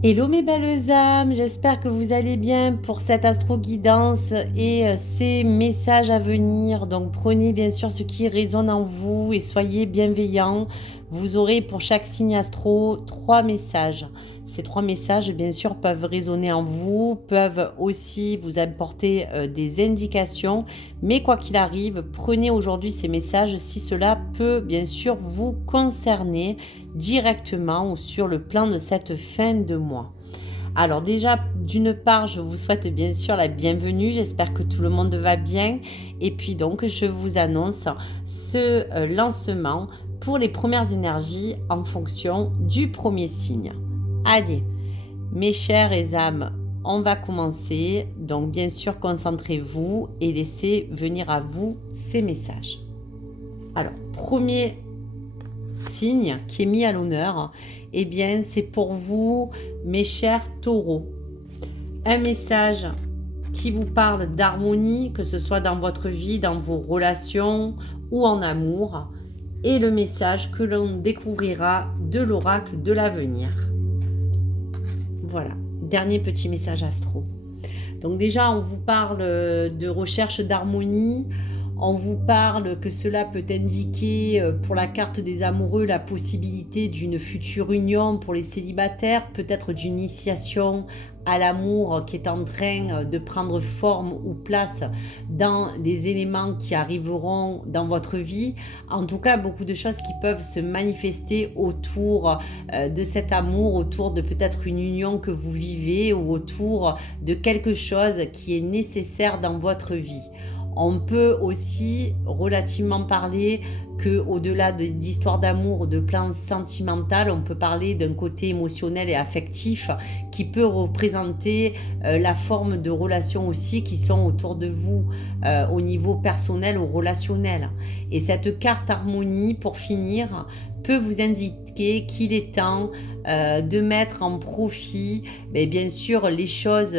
Hello mes belles âmes, j'espère que vous allez bien pour cette astro-guidance et ces messages à venir. Donc prenez bien sûr ce qui résonne en vous et soyez bienveillants. Vous aurez pour chaque signe astro 3 messages. Ces 3 messages bien sûr peuvent résonner en vous, peuvent aussi vous apporter des indications. Mais quoi qu'il arrive, prenez aujourd'hui ces messages si cela peut bien sûr vous concerner directement ou sur le plan de cette fin de mois. Alors déjà, d'une part, je vous souhaite bien sûr la bienvenue, j'espère que tout le monde va bien. Et puis donc, je vous annonce ce lancement pour les premières énergies en fonction du premier signe. Allez, mes chères âmes, on va commencer. Donc bien sûr, concentrez-vous et laissez venir à vous ces messages. Alors, premier signe qui est mis à l'honneur, eh bien c'est pour vous mes chers taureaux. Un message qui vous parle d'harmonie, que ce soit dans votre vie, dans vos relations ou en amour, et le message que l'on découvrira de l'oracle de l'avenir. Voilà, dernier petit message astro. Donc déjà on vous parle de recherche d'harmonie. On vous parle que cela peut indiquer pour la carte des amoureux la possibilité d'une future union pour les célibataires, peut-être d'une initiation à l'amour qui est en train de prendre forme ou place dans les éléments qui arriveront dans votre vie. En tout cas, beaucoup de choses qui peuvent se manifester autour de cet amour, autour de peut-être une union que vous vivez ou autour de quelque chose qui est nécessaire dans votre vie. On peut aussi relativement parler qu'au-delà d'histoires d'amour, de plan sentimental, on peut parler d'un côté émotionnel et affectif qui peut représenter la forme de relations aussi qui sont autour de vous au niveau personnel ou relationnel. Et cette carte harmonie, pour finir, peut vous indiquer qu'il est temps de mettre en profit, bien sûr, les choses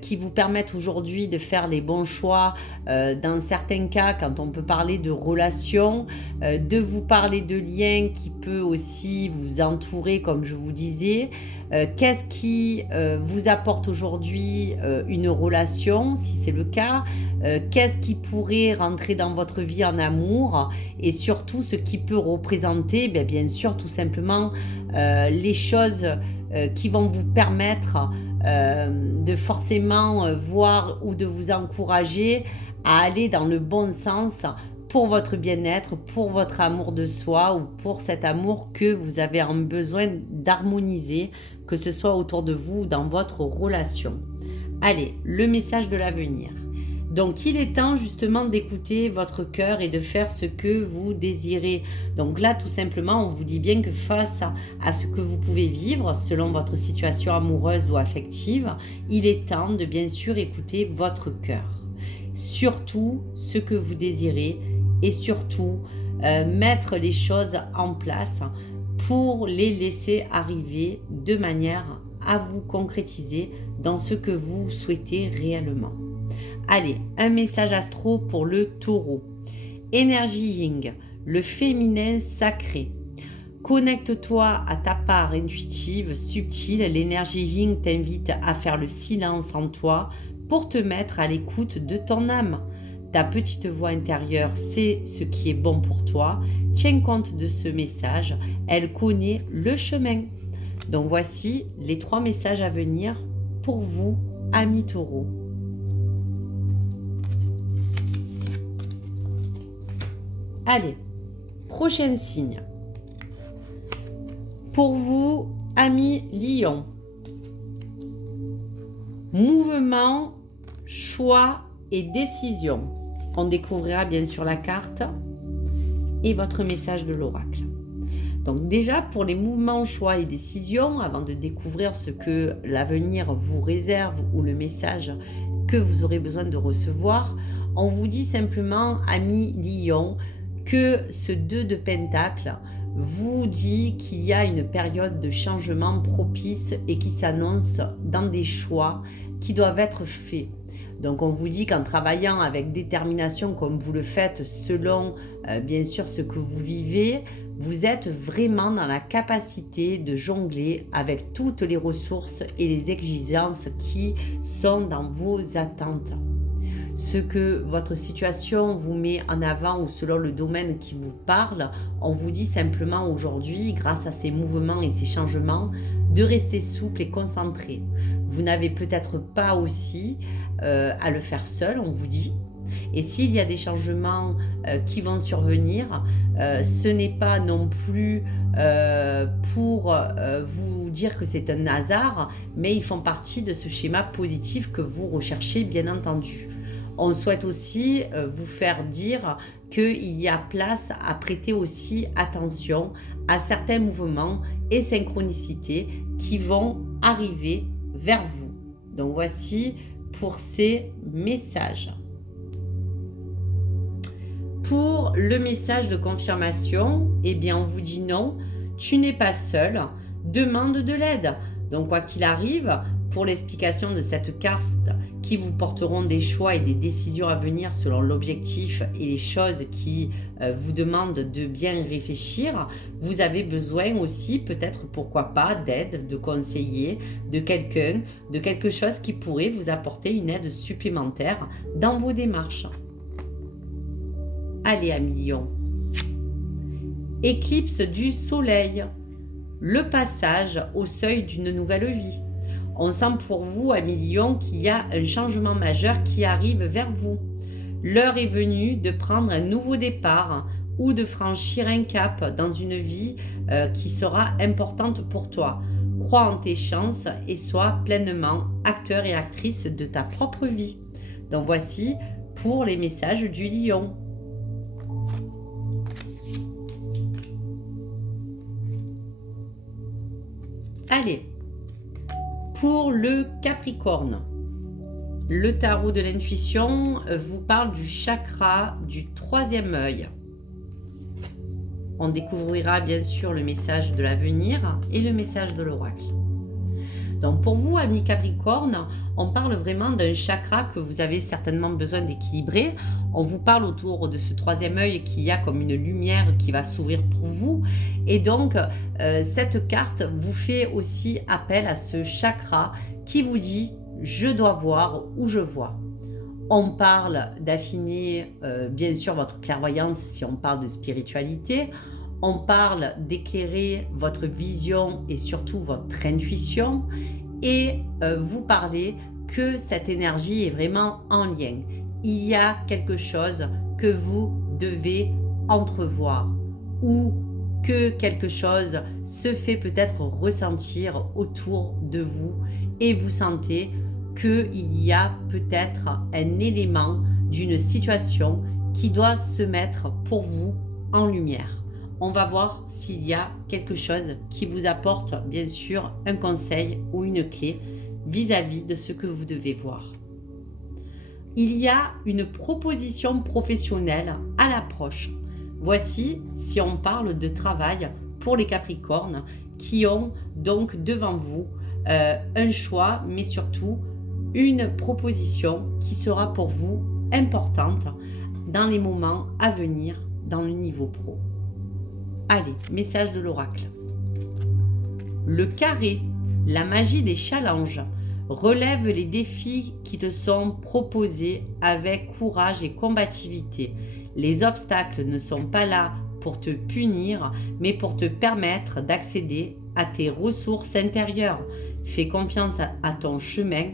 qui vous permettent aujourd'hui de faire les bons choix. Dans certains cas, quand on peut parler de relations, de vous parler de liens qui peut aussi vous entourer, comme je vous disais. Qu'est-ce qui vous apporte aujourd'hui une relation, si c'est le cas? Qu'est-ce qui pourrait rentrer dans votre vie en amour? Et surtout, ce qui peut représenter, bien sûr, tout simplement, les choses qui vont vous permettre de forcément voir ou de vous encourager à aller dans le bon sens pour votre bien-être, pour votre amour de soi ou pour cet amour que vous avez en besoin d'harmoniser, que ce soit autour de vous ou dans votre relation. Allez, le message de l'avenir. Donc il est temps justement d'écouter votre cœur et de faire ce que vous désirez. Donc là tout simplement on vous dit bien que face à ce que vous pouvez vivre selon votre situation amoureuse ou affective, il est temps de bien sûr écouter votre cœur. Surtout ce que vous désirez et surtout mettre les choses en place pour les laisser arriver de manière à vous concrétiser dans ce que vous souhaitez réellement. Allez, un message astro pour le taureau. Énergie yin, le féminin sacré. Connecte-toi à ta part intuitive, subtile. L'énergie yin t'invite à faire le silence en toi pour te mettre à l'écoute de ton âme. Ta petite voix intérieure sait ce qui est bon pour toi. Tiens compte de ce message. Elle connaît le chemin. Donc voici les 3 messages à venir pour vous, amis taureaux. Allez, prochain signe. Pour vous, amis lions. Mouvement, choix et décision. On découvrira bien sûr la carte et votre message de l'oracle. Donc déjà, pour les mouvements, choix et décisions, avant de découvrir ce que l'avenir vous réserve ou le message que vous aurez besoin de recevoir, on vous dit simplement, amis lions, que ce 2 de Pentacle vous dit qu'il y a une période de changement propice et qui s'annonce dans des choix qui doivent être faits. Donc on vous dit qu'en travaillant avec détermination comme vous le faites selon bien sûr ce que vous vivez, Vous êtes vraiment dans la capacité de jongler avec toutes les ressources et les exigences qui sont dans vos attentes. Ce que votre situation vous met en avant ou selon le domaine qui vous parle, on vous dit simplement aujourd'hui, grâce à ces mouvements et ces changements, de rester souple et concentré. Vous n'avez peut-être pas aussi à le faire seul, on vous dit. Et s'il y a des changements qui vont survenir, ce n'est pas non plus pour vous dire que c'est un hasard, mais ils font partie de ce schéma positif que vous recherchez, bien entendu. On souhaite aussi vous faire dire qu'il y a place à prêter aussi attention à certains mouvements et synchronicités qui vont arriver vers vous. Donc voici pour ces messages. Pour le message de confirmation, eh bien on vous dit non, tu n'es pas seul, demande de l'aide. Donc quoi qu'il arrive, pour l'explication de cette carte qui vous porteront des choix et des décisions à venir selon l'objectif et les choses qui vous demandent de bien réfléchir, vous avez besoin aussi peut-être pourquoi pas d'aide, de conseiller, de quelqu'un, de quelque chose qui pourrait vous apporter une aide supplémentaire dans vos démarches. Allez amis Lion. Éclipse du soleil, le passage au seuil d'une nouvelle vie. On sent pour vous, amis Lion, qu'il y a un changement majeur qui arrive vers vous. L'heure est venue de prendre un nouveau départ ou de franchir un cap dans une vie qui sera importante pour toi. Crois en tes chances et sois pleinement acteur et actrice de ta propre vie. Donc voici pour les messages du Lion. Allez, pour le Capricorne, le tarot de l'intuition vous parle du chakra du troisième œil. On découvrira bien sûr le message de l'avenir et le message de l'oracle. Donc pour vous, amis Capricorne, on parle vraiment d'un chakra que vous avez certainement besoin d'équilibrer. On vous parle autour de ce troisième œil qu'il y a comme une lumière qui va s'ouvrir pour vous. Et donc, cette carte vous fait aussi appel à ce chakra qui vous dit « je dois voir où je vois ». On parle d'affiner bien sûr votre clairvoyance si on parle de spiritualité. On parle d'éclairer votre vision et surtout votre intuition. Et vous parlez que cette énergie est vraiment en lien. Il y a quelque chose que vous devez entrevoir ou que quelque chose se fait peut-être ressentir autour de vous et vous sentez qu'il y a peut-être un élément d'une situation qui doit se mettre pour vous en lumière. On va voir s'il y a quelque chose qui vous apporte bien sûr un conseil ou une clé vis-à-vis de ce que vous devez voir. Il y a une proposition professionnelle à l'approche. Voici si on parle de travail pour les Capricornes qui ont donc devant vous un choix, mais surtout une proposition qui sera pour vous importante dans les moments à venir dans le niveau pro. Allez, message de l'oracle. Le carré, la magie des challenges, relève les défis qui te sont proposés avec courage et combativité. Les obstacles ne sont pas là pour te punir, mais pour te permettre d'accéder à tes ressources intérieures. Fais confiance à ton chemin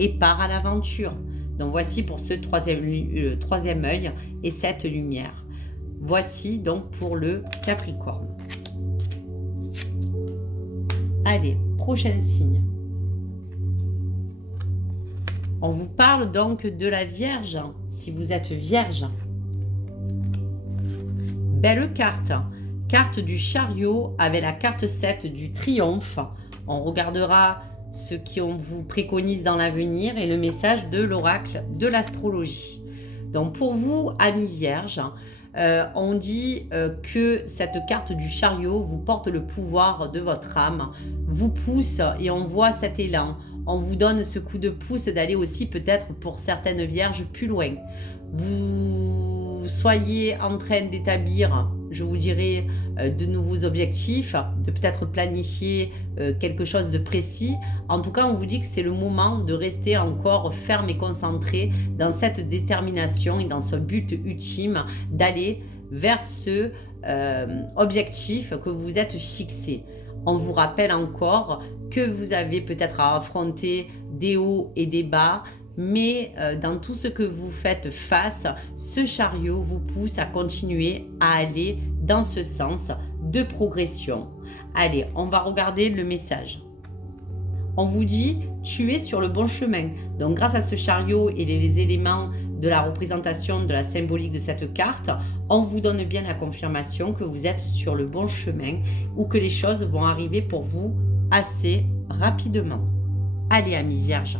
et pars à l'aventure. Donc voici pour ce troisième œil et cette lumière. Voici donc pour le Capricorne. Allez, prochain signe. On vous parle donc de la Vierge, si vous êtes Vierge. Belle carte. Carte du chariot avec la carte 7 du triomphe. On regardera ce qu'on vous préconise dans l'avenir et le message de l'oracle de l'astrologie. Donc pour vous, amis Vierges, on dit que cette carte du chariot vous porte le pouvoir de votre âme, vous pousse et on voit cet élan. On vous donne ce coup de pouce d'aller aussi peut-être pour certaines vierges plus loin. Vous vous soyez en train d'établir, je vous dirais, de nouveaux objectifs, de peut-être planifier quelque chose de précis. En tout cas, on vous dit que c'est le moment de rester encore ferme et concentré dans cette détermination et dans ce but ultime d'aller vers ce objectif que vous vous êtes fixé. On vous rappelle encore que vous avez peut-être à affronter des hauts et des bas, mais dans tout ce que vous faites face, ce chariot vous pousse à continuer à aller dans ce sens de progression. Allez, on va regarder le message. On vous dit, tu es sur le bon chemin. Donc grâce à ce chariot et les éléments de la représentation de la symbolique de cette carte, on vous donne bien la confirmation que vous êtes sur le bon chemin ou que les choses vont arriver pour vous assez rapidement. Allez, amis vierges.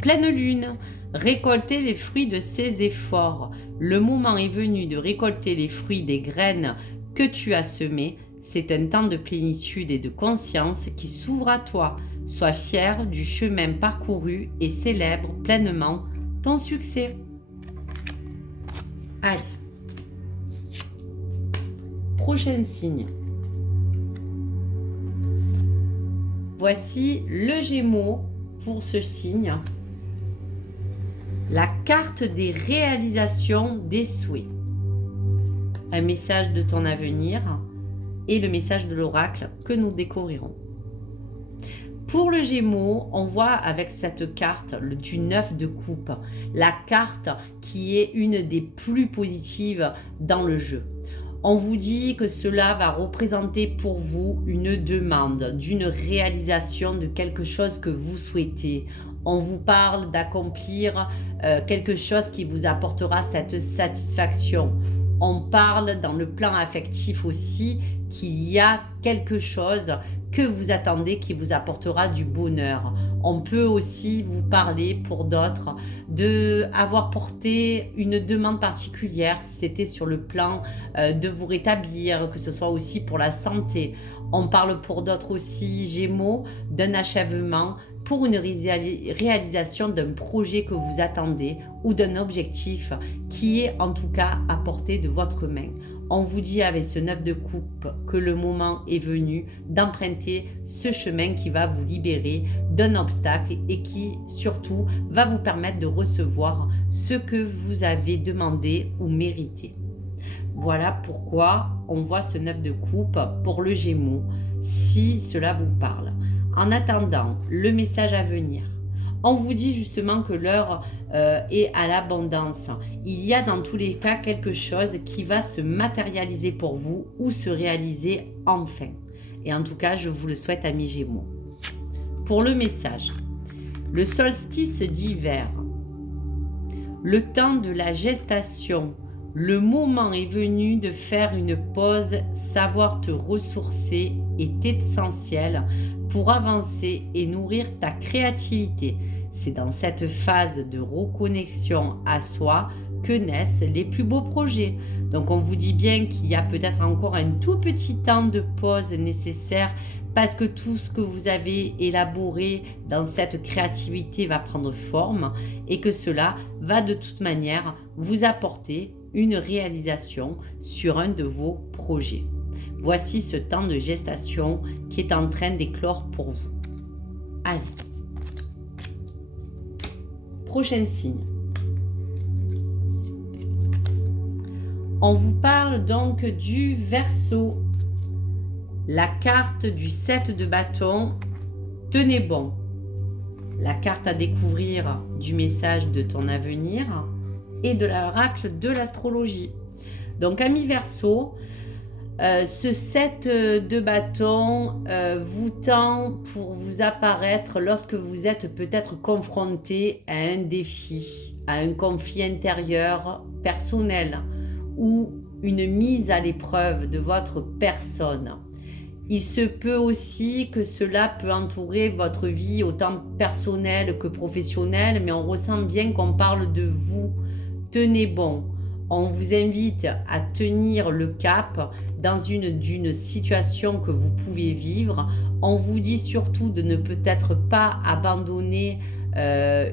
Pleine lune, récoltez les fruits de ses efforts. Le moment est venu de récolter les fruits des graines que tu as semées. C'est un temps de plénitude et de conscience qui s'ouvre à toi. Sois fier du chemin parcouru et célèbre pleinement ton succès. Allez. Prochain signe. Voici le Gémeaux pour ce signe. La carte des réalisations des souhaits. Un message de ton avenir et le message de l'oracle que nous découvrirons. Pour le Gémeaux, on voit avec cette carte du 9 de coupe, la carte qui est une des plus positives dans le jeu. On vous dit que cela va représenter pour vous une demande, d'une réalisation de quelque chose que vous souhaitez. On vous parle d'accomplir quelque chose qui vous apportera cette satisfaction. On parle dans le plan affectif aussi qu'il y a quelque chose que vous attendez qui vous apportera du bonheur. On peut aussi vous parler pour d'autres d'avoir porté une demande particulière si c'était sur le plan de vous rétablir, que ce soit aussi pour la santé. On parle pour d'autres aussi, Gémeaux, d'un achèvement pour une réalisation d'un projet que vous attendez ou d'un objectif qui est en tout cas à portée de votre main. On vous dit avec ce 9 de coupe que le moment est venu d'emprunter ce chemin qui va vous libérer d'un obstacle et qui surtout va vous permettre de recevoir ce que vous avez demandé ou mérité. Voilà pourquoi on voit ce 9 de coupe pour le Gémeaux, si cela vous parle. En attendant le message à venir, on vous dit justement que l'heure est à l'abondance. Il y a dans tous les cas quelque chose qui va se matérialiser pour vous ou se réaliser enfin. Et en tout cas, je vous le souhaite, amis Gémeaux. Pour le message, le solstice d'hiver, le temps de la gestation, le moment est venu de faire une pause, savoir te ressourcer est essentiel pour avancer et nourrir ta créativité. C'est dans cette phase de reconnexion à soi que naissent les plus beaux projets. Donc on vous dit bien qu'il y a peut-être encore un tout petit temps de pause nécessaire parce que tout ce que vous avez élaboré dans cette créativité va prendre forme et que cela va de toute manière vous apporter une réalisation sur un de vos projets. Voici ce temps de gestation qui est en train d'éclore pour vous. Allez. Prochain signe. On vous parle donc du Verseau. La carte du 7 de bâton. Tenez bon. La carte à découvrir du message de ton avenir et de l'oracle de l'astrologie. Donc, amis Verseau, ce 7 de bâton vous tend pour vous apparaître lorsque vous êtes peut-être confronté à un défi, à un conflit intérieur personnel ou une mise à l'épreuve de votre personne. Il se peut aussi que cela peut entourer votre vie autant personnelle que professionnelle, mais on ressent bien qu'on parle de vous. Tenez bon. On vous invite à tenir le cap dans d'une situation que vous pouvez vivre. On vous dit surtout de ne peut-être pas abandonner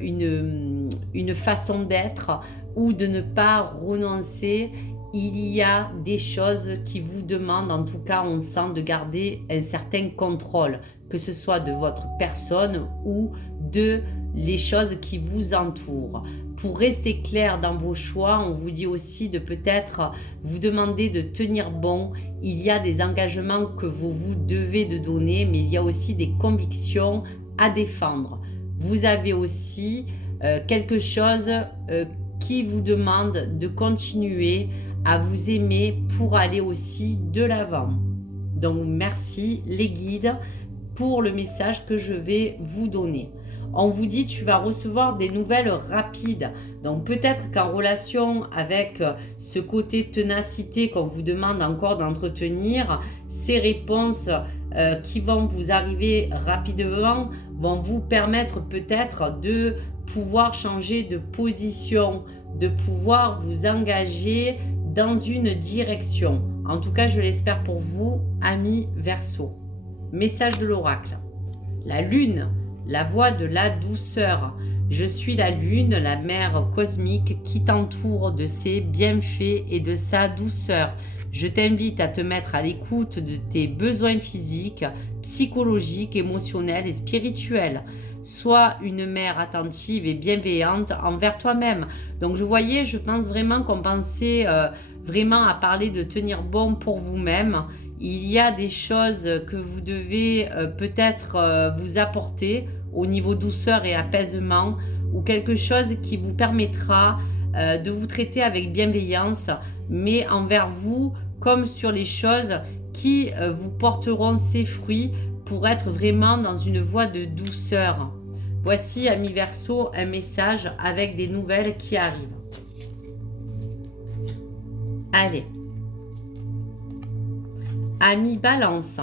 une façon d'être ou de ne pas renoncer. Il y a des choses qui vous demandent, en tout cas on sent, de garder un certain contrôle, que ce soit de votre personne ou de les choses qui vous entourent. Pour rester clair dans vos choix, on vous dit aussi de peut-être vous demander de tenir bon. Il y a des engagements que vous devez de donner, mais il y a aussi des convictions à défendre. Vous avez aussi quelque chose qui vous demande de continuer à vous aimer pour aller aussi de l'avant. Donc merci les guides pour le message que je vais vous donner. On vous dit tu vas recevoir des nouvelles rapides. Donc peut-être qu'en relation avec ce côté ténacité qu'on vous demande encore d'entretenir, ces réponses qui vont vous arriver rapidement vont vous permettre peut-être de pouvoir changer de position, de pouvoir vous engager dans une direction. En tout cas, je l'espère pour vous, amis Verseau. Message de l'oracle. La lune, la voix de la douceur. Je suis la lune, la mère cosmique qui t'entoure de ses bienfaits et de sa douceur. Je t'invite à te mettre à l'écoute de tes besoins physiques, psychologiques, émotionnels et spirituels. Sois une mère attentive et bienveillante envers toi-même. Donc je pense vraiment qu'on pensait vraiment à parler de tenir bon pour vous-même. Il y a des choses que vous devez peut-être vous apporter au niveau douceur et apaisement, ou quelque chose qui vous permettra de vous traiter avec bienveillance, mais envers vous comme sur les choses qui vous porteront ses fruits, pour être vraiment dans une voie de douceur. Voici, amis Verseau, un message avec des nouvelles qui arrivent. Allez. Amis Balance,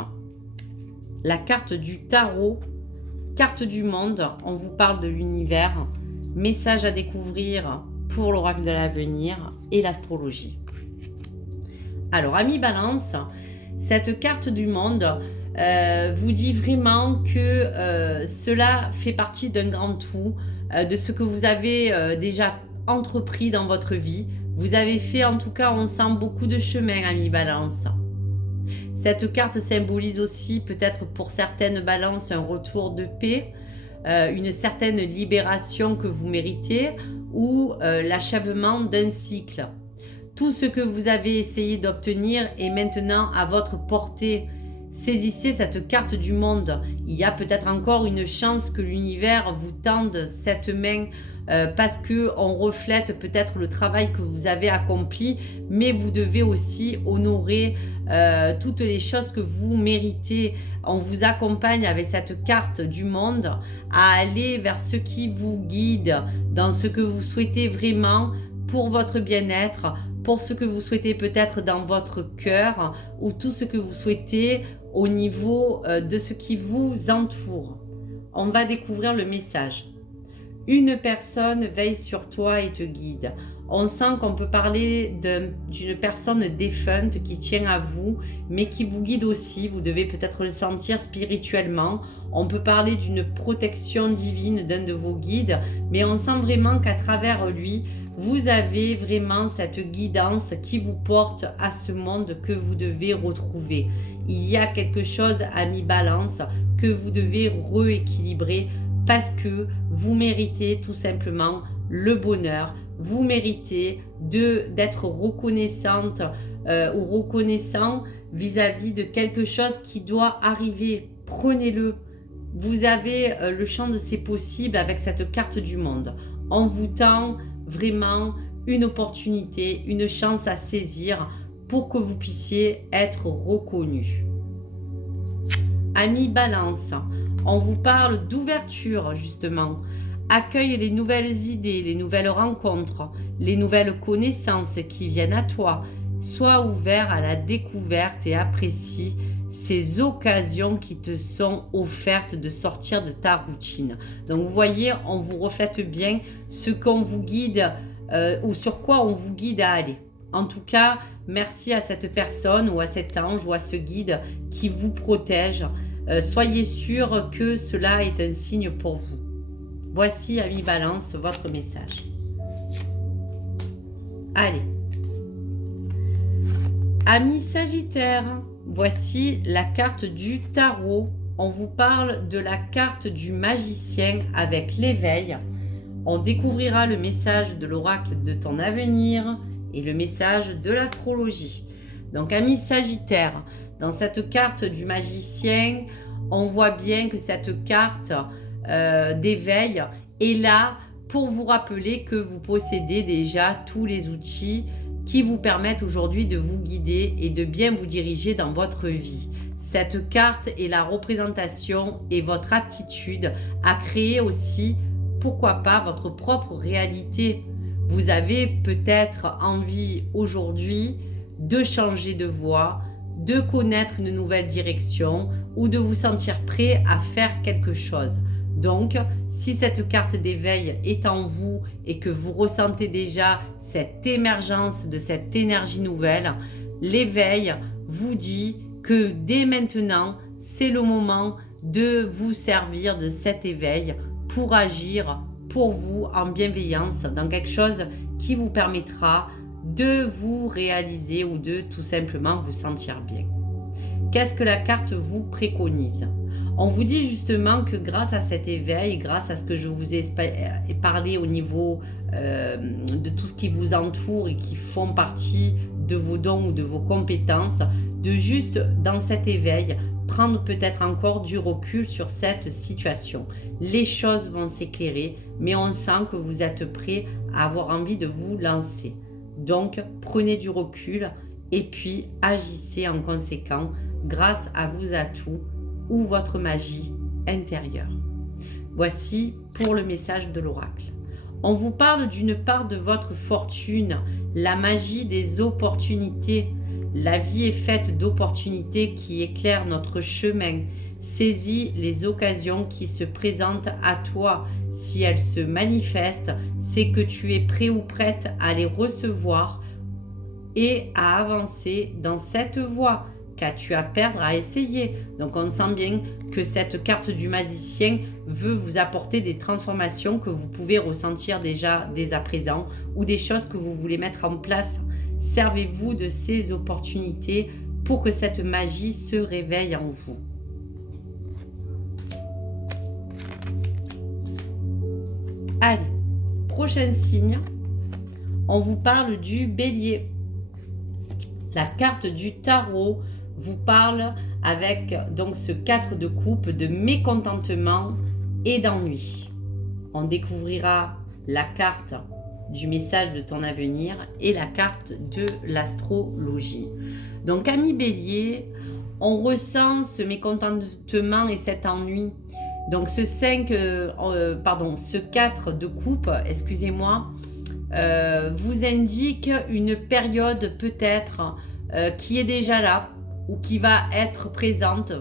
la carte du tarot, carte du monde, on vous parle de l'univers, message à découvrir pour l'oracle de l'avenir et l'astrologie. Alors, amis Balance, cette carte du monde vous dit vraiment que cela fait partie d'un grand tout, de ce que vous avez déjà entrepris dans votre vie. Vous avez fait, en tout cas, on sent beaucoup de chemin, amis Balance. Cette carte symbolise aussi, peut-être pour certaines balances, un retour de paix, une certaine libération que vous méritez, ou l'achèvement d'un cycle. Tout ce que vous avez essayé d'obtenir est maintenant à votre portée. Saisissez cette carte du monde. Il y a peut-être encore une chance que l'univers vous tende cette main, parce qu'on reflète peut-être le travail que vous avez accompli, mais vous devez aussi honorer toutes les choses que vous méritez. On vous accompagne avec cette carte du monde à aller vers ce qui vous guide, dans ce que vous souhaitez vraiment pour votre bien-être, pour ce que vous souhaitez peut-être dans votre cœur, ou tout ce que vous souhaitez au niveau de ce qui vous entoure. On va découvrir le message. Une personne veille sur toi et te guide. On sent qu'on peut parler d'une personne défunte qui tient à vous, mais qui vous guide aussi. Vous devez peut-être le sentir spirituellement. On peut parler d'une protection divine d'un de vos guides, mais on sent vraiment qu'à travers lui, vous avez vraiment cette guidance qui vous porte à ce monde que vous devez retrouver. Il y a quelque chose, ami Balance, que vous devez rééquilibrer, parce que vous méritez tout simplement le bonheur. Vous méritez d'être reconnaissante ou reconnaissant vis-à-vis de quelque chose qui doit arriver. Prenez-le. Vous avez le champ de ses possibles avec cette carte du monde. On vous tend vraiment une opportunité, une chance à saisir pour que vous puissiez être reconnu. Amis Balance, on vous parle d'ouverture justement. Accueille les nouvelles idées, les nouvelles rencontres, les nouvelles connaissances qui viennent à toi. Sois ouvert à la découverte et apprécie ces occasions qui te sont offertes de sortir de ta routine. Donc vous voyez, on vous reflète bien ce qu'on vous guide ou sur quoi on vous guide à aller. En tout cas, merci à cette personne ou à cet ange ou à ce guide qui vous protège. Soyez sûr que cela est un signe pour vous. Voici, amis Balance, votre message. Allez. Amis Sagittaires, voici la carte du tarot. On vous parle de la carte du magicien avec l'éveil. On découvrira le message de l'oracle de ton avenir et le message de l'astrologie. Donc, amis Sagittaires, dans cette carte du magicien, on voit bien que cette carte d'éveil est là pour vous rappeler que vous possédez déjà tous les outils qui vous permettent aujourd'hui de vous guider et de bien vous diriger dans votre vie. Cette carte est la représentation et votre aptitude à créer aussi, pourquoi pas, votre propre réalité. Vous avez peut-être envie aujourd'hui de changer de voie, de connaître une nouvelle direction ou de vous sentir prêt à faire quelque chose. Donc, si cette carte d'éveil est en vous et que vous ressentez déjà cette émergence de cette énergie nouvelle, l'éveil vous dit que dès maintenant, c'est le moment de vous servir de cet éveil pour agir pour vous en bienveillance dans quelque chose qui vous permettra de vous réaliser ou de tout simplement vous sentir bien. Qu'est-ce que la carte vous préconise ? On vous dit justement que grâce à cet éveil, grâce à ce que je vous ai parlé au niveau de tout ce qui vous entoure et qui font partie de vos dons ou de vos compétences, de juste dans cet éveil, prendre peut-être encore du recul sur cette situation. Les choses vont s'éclairer, mais on sent que vous êtes prêt à avoir envie de vous lancer. Donc, prenez du recul et puis agissez en conséquent grâce à vos atouts ou votre magie intérieure. Voici pour le message de l'oracle. On vous parle d'une part de votre fortune, la magie des opportunités. La vie est faite d'opportunités qui éclairent notre chemin. Saisis les occasions qui se présentent à toi. Si elles se manifestent, c'est que tu es prêt ou prête à les recevoir et à avancer dans cette voie. Qu'as-tu à perdre à essayer? Donc on sent bien que cette carte du magicien veut vous apporter des transformations que vous pouvez ressentir déjà dès à présent ou des choses que vous voulez mettre en place. Servez-vous de ces opportunités pour que cette magie se réveille en vous. Allez, prochain signe, on vous parle du bélier. La carte du tarot vous parle avec donc ce 4 de coupe de mécontentement et d'ennui. On découvrira la carte du message de ton avenir et la carte de l'astrologie. Donc, ami bélier, on ressent ce mécontentement et cet ennui. Donc, ce 4 de coupe, excusez-moi, vous indique une période peut-être qui est déjà là ou qui va être présente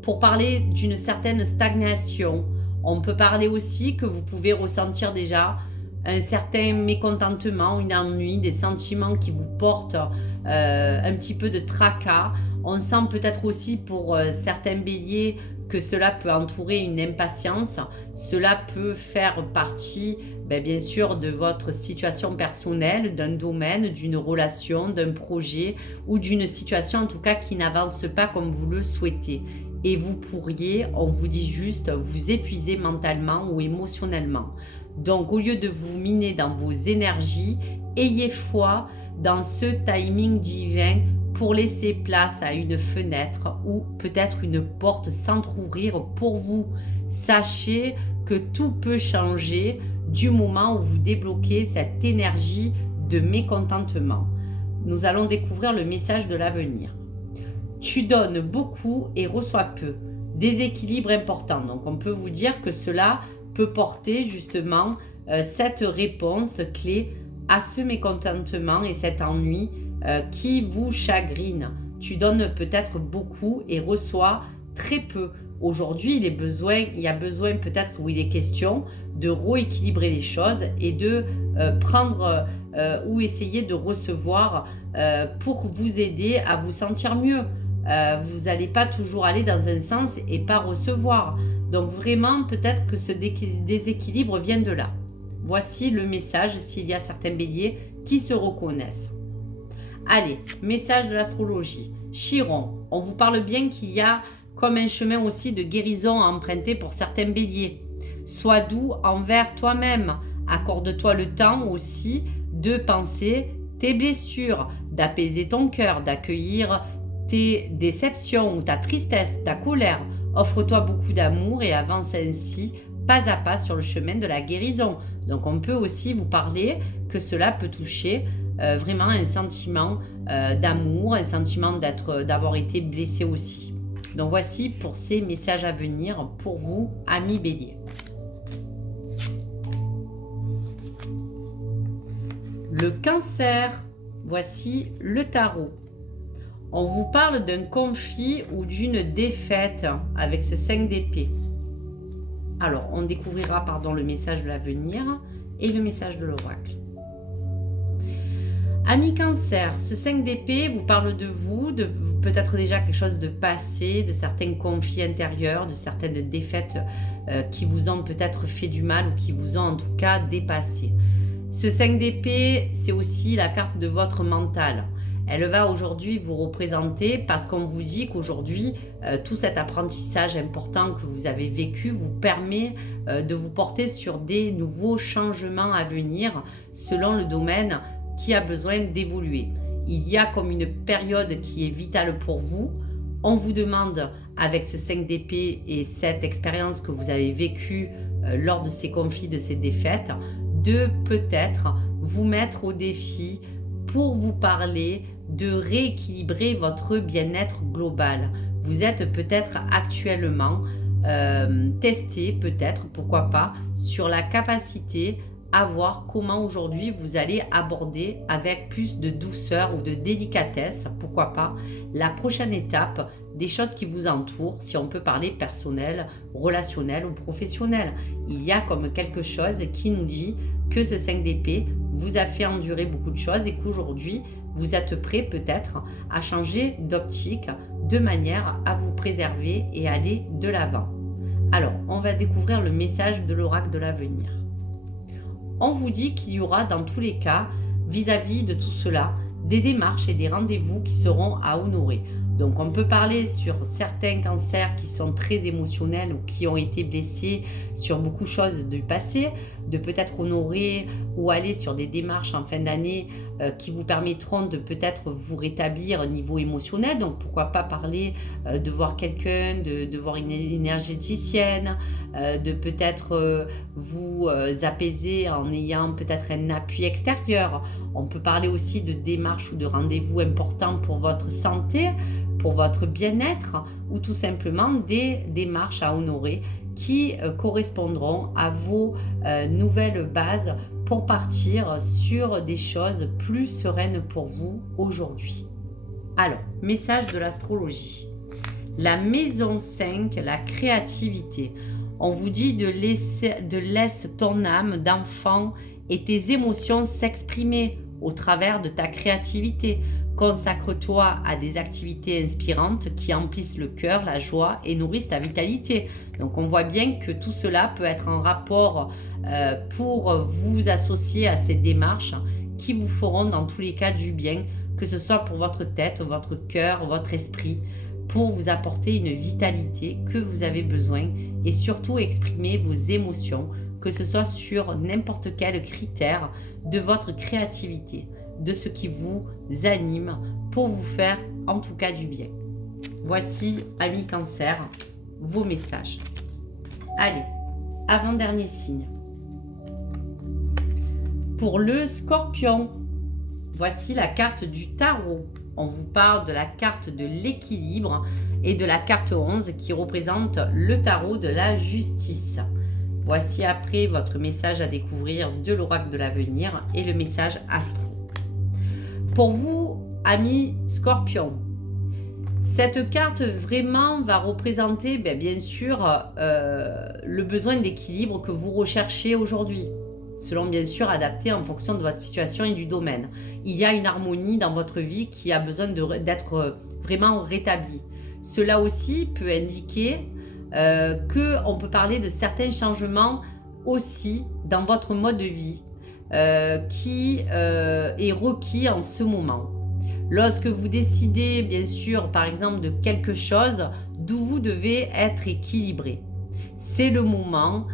pour parler d'une certaine stagnation. On peut parler aussi que vous pouvez ressentir déjà un certain mécontentement, un ennui, des sentiments qui vous portent un petit peu de tracas. On sent peut-être aussi pour certains béliers que cela peut entourer une impatience. Cela peut faire partie, bien sûr, de votre situation personnelle, d'un domaine, d'une relation, d'un projet ou d'une situation en tout cas qui n'avance pas comme vous le souhaitez. Et vous pourriez, on vous dit juste, vous épuiser mentalement ou émotionnellement. Donc au lieu de vous miner dans vos énergies, ayez foi dans ce timing divin pour laisser place à une fenêtre ou peut-être une porte s'entrouvrir pour vous. Sachez que tout peut changer du moment où vous débloquez cette énergie de mécontentement. Nous allons découvrir le message de l'avenir. Tu donnes beaucoup et reçois peu. Déséquilibre important. Donc on peut vous dire que cela peut porter justement cette réponse clé à ce mécontentement et cet ennui qui vous chagrine. Tu donnes peut-être beaucoup et reçois très peu. Aujourd'hui, il y a besoin peut-être où il est question de rééquilibrer les choses et de prendre ou essayer de recevoir pour vous aider à vous sentir mieux. Vous n'allez pas toujours aller dans un sens et pas recevoir. Donc vraiment, peut-être que ce déséquilibre vient de là. Voici le message s'il y a certains béliers qui se reconnaissent. Allez, message de l'astrologie. Chiron, on vous parle bien qu'il y a comme un chemin aussi de guérison à emprunter pour certains béliers. Sois doux envers toi-même. Accorde-toi le temps aussi de penser tes blessures, d'apaiser ton cœur, d'accueillir tes déceptions ou ta tristesse, ta colère. Offre-toi beaucoup d'amour et avance ainsi pas à pas sur le chemin de la guérison. Donc on peut aussi vous parler que cela peut toucher vraiment un sentiment d'amour, un sentiment d'avoir été blessé aussi. Donc voici pour ces messages à venir pour vous, amis béliers. Le cancer, voici le tarot. On vous parle d'un conflit ou d'une défaite avec ce 5 d'épée. Alors, on découvrira le message de l'avenir et le message de l'oracle. Amis cancer, ce 5 d'épée vous parle de vous, de peut-être déjà quelque chose de passé, de certains conflits intérieurs, de certaines défaites qui vous ont peut-être fait du mal ou qui vous ont en tout cas dépassé. Ce 5 d'épée, c'est aussi la carte de votre mental. Elle va aujourd'hui vous représenter parce qu'on vous dit qu'aujourd'hui, tout cet apprentissage important que vous avez vécu vous permet de vous porter sur des nouveaux changements à venir selon le domaine qui a besoin d'évoluer. Il y a comme une période qui est vitale pour vous. On vous demande, avec ce 5 d'épée et cette expérience que vous avez vécue lors de ces conflits, de ces défaites, de peut-être vous mettre au défi pour vous parler de rééquilibrer votre bien-être global. Vous êtes peut-être actuellement testé, peut-être, pourquoi pas, sur la capacité à voir comment aujourd'hui vous allez aborder avec plus de douceur ou de délicatesse, pourquoi pas, la prochaine étape des choses qui vous entourent, si on peut parler personnel, relationnel ou professionnel. Il y a comme quelque chose qui nous dit que ce 5 d'épée vous a fait endurer beaucoup de choses et qu'aujourd'hui, vous êtes prêt peut-être à changer d'optique de manière à vous préserver et aller de l'avant. Alors, on va découvrir le message de l'oracle de l'avenir. On vous dit qu'il y aura dans tous les cas, vis-à-vis de tout cela, des démarches et des rendez-vous qui seront à honorer. Donc on peut parler sur certains cancers qui sont très émotionnels ou qui ont été blessés sur beaucoup de choses du passé, de peut-être honorer ou aller sur des démarches en fin d'année qui vous permettront de peut-être vous rétablir au niveau émotionnel. Donc pourquoi pas parler de voir quelqu'un, de voir une énergéticienne, de peut-être vous apaiser en ayant peut-être un appui extérieur. On peut parler aussi de démarches ou de rendez-vous importants pour votre santé, pour votre bien-être ou tout simplement des démarches à honorer qui correspondront à vos nouvelles bases pour partir sur des choses plus sereines pour vous aujourd'hui. Alors, message de l'astrologie. La maison 5, la créativité. On vous dit de laisser ton âme d'enfant et tes émotions s'exprimer au travers de ta créativité. Consacre-toi à des activités inspirantes qui emplissent le cœur, la joie et nourrissent ta vitalité. Donc on voit bien que tout cela peut être en rapport pour vous associer à ces démarches qui vous feront dans tous les cas du bien, que ce soit pour votre tête, votre cœur, votre esprit, pour vous apporter une vitalité que vous avez besoin et surtout exprimer vos émotions, que ce soit sur n'importe quel critère de votre créativité, de ce qui vous anime pour vous faire en tout cas du bien. Voici, amis cancer, vos messages. Allez, avant-dernier signe. Pour le scorpion, voici la carte du tarot. On vous parle de la carte de l'équilibre et de la carte 11 qui représente le tarot de la justice. Voici après votre message à découvrir de l'oracle de l'avenir et le message astro. Pour vous, amis Scorpion, cette carte vraiment va représenter bien sûr le besoin d'équilibre que vous recherchez aujourd'hui, selon bien sûr adapté en fonction de votre situation et du domaine. Il y a une harmonie dans votre vie qui a besoin d'être vraiment rétablie. Cela aussi peut indiquer qu'on peut parler de certains changements aussi dans votre mode de vie. qui est requis en ce moment. Lorsque vous décidez, bien sûr, par exemple, de quelque chose d'où vous devez être équilibré, c'est le moment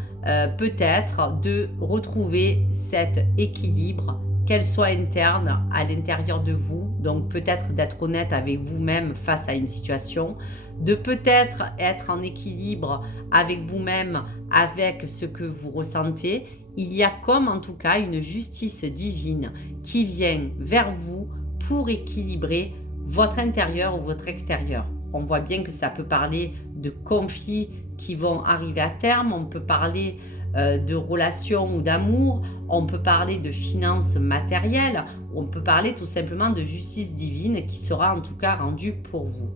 peut-être de retrouver cet équilibre, qu'elle soit interne à l'intérieur de vous, donc peut-être d'être honnête avec vous-même face à une situation, de peut-être être en équilibre avec vous-même, avec ce que vous ressentez. Il y a comme en tout cas une justice divine qui vient vers vous pour équilibrer votre intérieur ou votre extérieur. On voit bien que ça peut parler de conflits qui vont arriver à terme, on peut parler de relations ou d'amour, on peut parler de finances matérielles, on peut parler tout simplement de justice divine qui sera en tout cas rendue pour vous.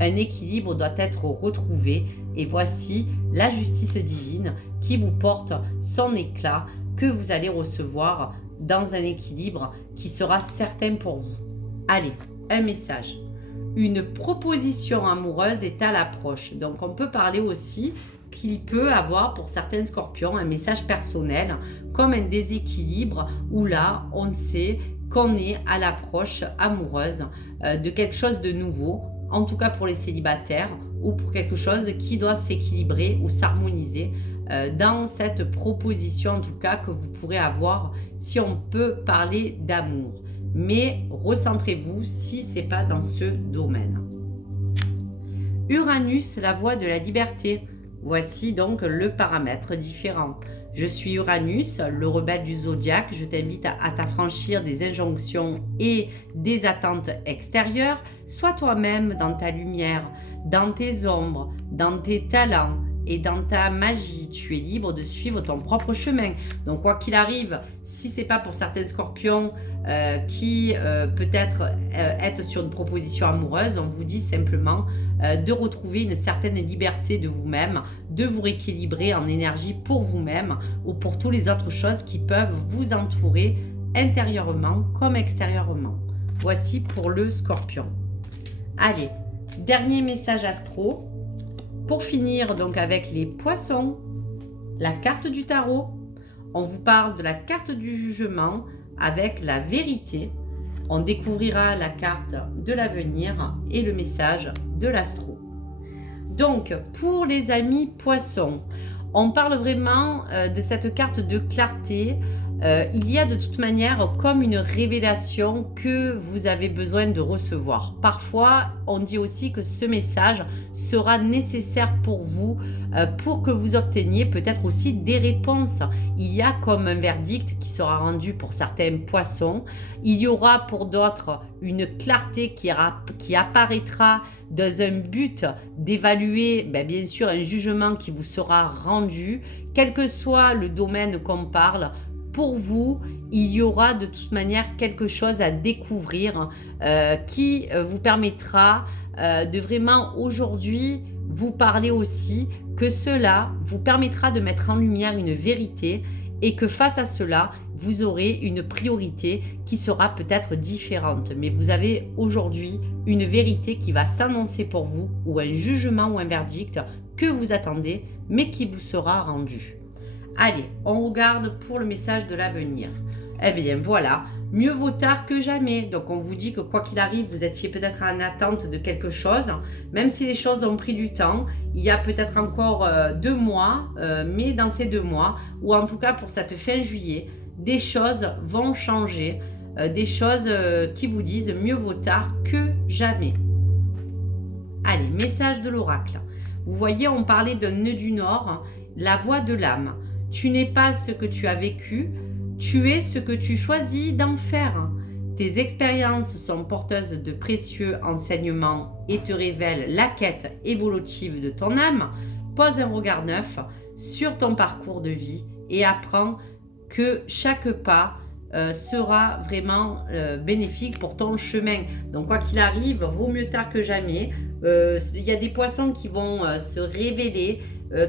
Un équilibre doit être retrouvé et voici la justice divine qui vous porte son éclat que vous allez recevoir dans un équilibre qui sera certain pour vous. Allez, un message. Une proposition amoureuse est à l'approche. Donc on peut parler aussi qu'il peut avoir pour certains scorpions un message personnel comme un déséquilibre où là on sait qu'on est à l'approche amoureuse de quelque chose de nouveau, en tout cas pour les célibataires ou pour quelque chose qui doit s'équilibrer ou s'harmoniser dans cette proposition en tout cas que vous pourrez avoir si on peut parler d'amour. Mais recentrez-vous si ce n'est pas dans ce domaine. Uranus, la voie de la liberté. Voici donc le paramètre différent. Je suis Uranus, le rebelle du zodiaque. Je t'invite à t'affranchir des injonctions et des attentes extérieures. Sois toi-même dans ta lumière, dans tes ombres, dans tes talents et dans ta magie. Tu es libre de suivre ton propre chemin. Donc quoi qu'il arrive, si ce n'est pas pour certains scorpions qui peut-être être sur une proposition amoureuse, on vous dit simplement de retrouver une certaine liberté de vous-même, de vous rééquilibrer en énergie pour vous-même ou pour toutes les autres choses qui peuvent vous entourer intérieurement comme extérieurement. Voici pour le scorpion. Allez, dernier message astro. Pour finir donc avec les poissons, la carte du tarot, on vous parle de la carte du jugement avec la vérité. On découvrira la carte de l'avenir et le message de l'astro. Donc, pour les amis poissons, on parle vraiment de cette carte de clarté. Il y a de toute manière comme une révélation que vous avez besoin de recevoir. Parfois, on dit aussi que ce message sera nécessaire pour vous, pour que vous obteniez peut-être aussi des réponses. Il y a comme un verdict qui sera rendu pour certains poissons. Il y aura pour d'autres une clarté qui apparaîtra dans un but d'évaluer, bien sûr, un jugement qui vous sera rendu, quel que soit le domaine qu'on parle. Pour vous, il y aura de toute manière quelque chose à découvrir qui vous permettra de vraiment aujourd'hui vous parler aussi, que cela vous permettra de mettre en lumière une vérité et que face à cela, vous aurez une priorité qui sera peut-être différente. Mais vous avez aujourd'hui une vérité qui va s'annoncer pour vous ou un jugement ou un verdict que vous attendez mais qui vous sera rendu. Allez, on regarde pour le message de l'avenir. Eh bien voilà, mieux vaut tard que jamais. Donc on vous dit que quoi qu'il arrive, vous étiez peut-être en attente de quelque chose. Même si les choses ont pris du temps, il y a peut-être encore 2 mois, mais dans ces 2 mois, ou en tout cas pour cette fin juillet, des choses vont changer. Des choses qui vous disent mieux vaut tard que jamais. Allez, message de l'oracle. Vous voyez, on parlait d'un nœud du Nord, la voie de l'âme. Tu n'es pas ce que tu as vécu, tu es ce que tu choisis d'en faire. Tes expériences sont porteuses de précieux enseignements et te révèlent la quête évolutive de ton âme. Pose un regard neuf sur ton parcours de vie et apprends que chaque pas sera vraiment bénéfique pour ton chemin. Donc quoi qu'il arrive, vaut mieux tard que jamais. Il y a des poissons qui vont se révéler,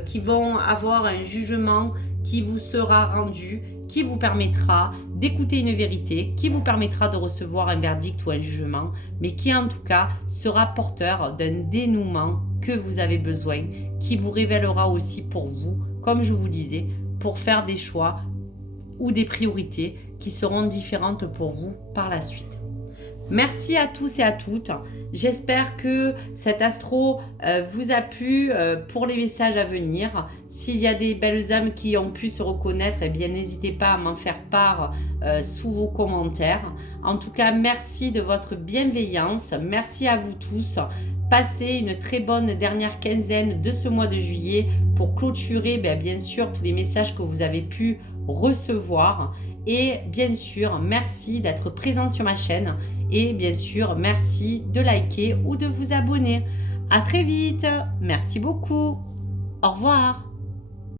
qui vont avoir un jugement qui vous sera rendu, qui vous permettra d'écouter une vérité, qui vous permettra de recevoir un verdict ou un jugement, mais qui en tout cas sera porteur d'un dénouement que vous avez besoin, qui vous révélera aussi pour vous, comme je vous disais, pour faire des choix ou des priorités qui seront différentes pour vous par la suite. Merci à tous et à toutes. J'espère que cet astro vous a plu pour les messages à venir. S'il y a des belles âmes qui ont pu se reconnaître, eh bien n'hésitez pas à m'en faire part sous vos commentaires. En tout cas, merci de votre bienveillance. Merci à vous tous. Passez une très bonne dernière quinzaine de ce mois de juillet pour clôturer bien sûr tous les messages que vous avez pu recevoir. Et bien sûr, merci d'être présent sur ma chaîne. Et bien sûr, merci de liker ou de vous abonner. À très vite. Merci beaucoup. Au revoir.